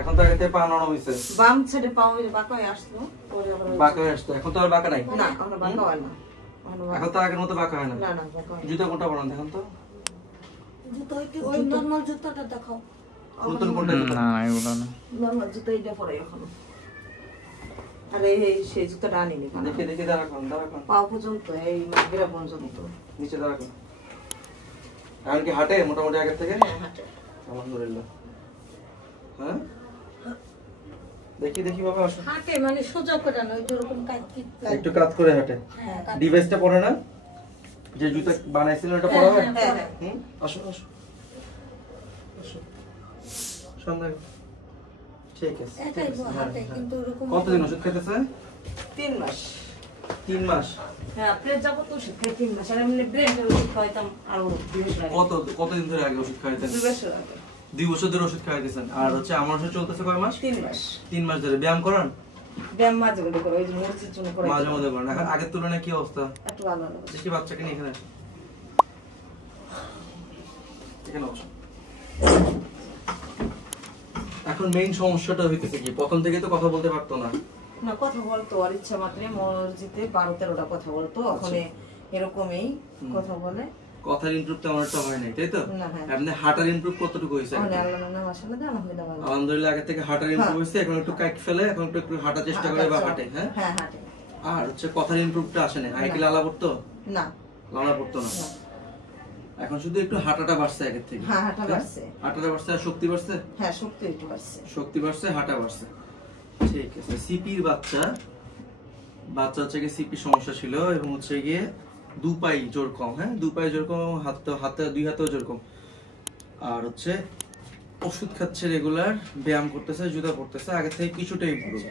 এখন তো আগে থেকে পা নরম হইছে। বাম সাইডে পা হইছে বাঁকা হয়ে আসলো, পরে আবার বাঁকা হয়ে আসতো। এখন তো আর বাঁকা নাই। না, আমরা বাঁকা হয় না। এখন তো আগের মতো বাঁকা হয় না। না না, বাঁকা হয় না। জুতা কোনটা পরান দেখেন তো? জুতো ওই নরমাল জুতাটা দেখাও। নতুন কোনটা? না এগুলো না। নরমাল জুতো এটা পরে এখন। আরে এই সেই জুতাটা আনিনি কেন? দেখে দাঁড়ান। পা পর্যন্ত, এই মাগিরা পর্যন্ত। নিচে দাঁড়ান। এখন কি হাঁটে মোটামুটি আগের থেকে? হ্যাঁ, হাঁটে। আলহামদুলিল্লাহ। হ্যাঁ? দেখি বাবা আসো। হাঁটে মানে সোজা করে না, ওই যেরকম একটু কাজ করে হাঁটে। হ্যাঁ, ডিভাইসটা পরে না? যে জুতা বানাইছিলেন ওটা পরাবে? হ্যাঁ। আসো। সামনে। ঠিক আছে। একাই হাঁটে, কিন্তু ওরকম কতদিন ওষুধ খেতেছে? 3 মাস। 3 মাস। হ্যাঁ, প্রেস যাব তো ওষুধ খাই 3 মাস। আর এমনি ব্রেনের ওষুধ খাইতাম আরো 2 মাস লাগে। কতদিন ধরে আগে ওষুধ খাইতেন? 2 বছর আগে। 2 বছর ধরে ওষুধ খাইতেছেন। আর হচ্ছে আমার ওষুধ চলতেছে কয় মাস? 3 মাস। 3 মাস ধরে ব্যায়াম করান? ব্যায়াম মাঝে মধ্যে করে, ওই যে মসজিদ জন্য করে। মাঝে মধ্যে করেন। এখন আগের তুলনায় কি অবস্থা? একটু ভালো লাগে। দেখি বাচ্চাকে নিয়ে এখানে আসো। এখানে বসো। এখন মেইন সমস্যাটা হইতেছে কি? প্রথম থেকে তো কথা বলতে পারতো না। না, কথা বলতো আর ইচ্ছা মাত্রে মসজিদে 12-13টা কথা বলতো। ওখানে এরকমই কথা বলে। কথার ইমপ্রুভ তেমন একটা হয় নাই, তাই তো? না, হ্যাঁ। আপনি হাঁটার ইমপ্রুভ কতটুকু হয়েছে? ওখানে আল্লাহর নাম আসলে না, আলহামদুলিল্লাহ ভালো। আলহামদুলিল্লাহ আগে থেকে হাঁটার ইমপ্রুভ হয়েছে। এখন একটু কাইক ফেলে, এখন একটু হাঁটার চেষ্টা করে বা হাঁটে। হ্যাঁ হ্যাঁ, হাঁটে। আর হচ্ছে কথার ইমপ্রুভটা আসে না। আগে কি লালা পড়তো? না, লালা পড়তো না। এখন শুধু একটু হাঁটাটা বাড়ছে আগের থেকে। হ্যাঁ, হাঁটা বাড়ছে। হাঁটাটা বাড়ছে আর শক্তি বাড়ছে? হ্যাঁ, শক্তি একটু বাড়ছে। শক্তি বাড়ছে, হাঁটা বাড়ছে। ঠিক আছে। সিপির বাচ্চা হচ্ছে গিয়ে সিপি সমস্যা ছিল এবং হচ্ছে গিয়ে 2 পাই জোর কম। হ্যাঁ, 2 পাই জোর কম, হাতে 2 হাতেও জোর কম। আর হচ্ছে ওষুধ খাচ্ছে রেগুলার, ব্যায়াম করতেছে, জুতা পরতেছে, আগে থেকে কিছুটা ইমপ্রুভ।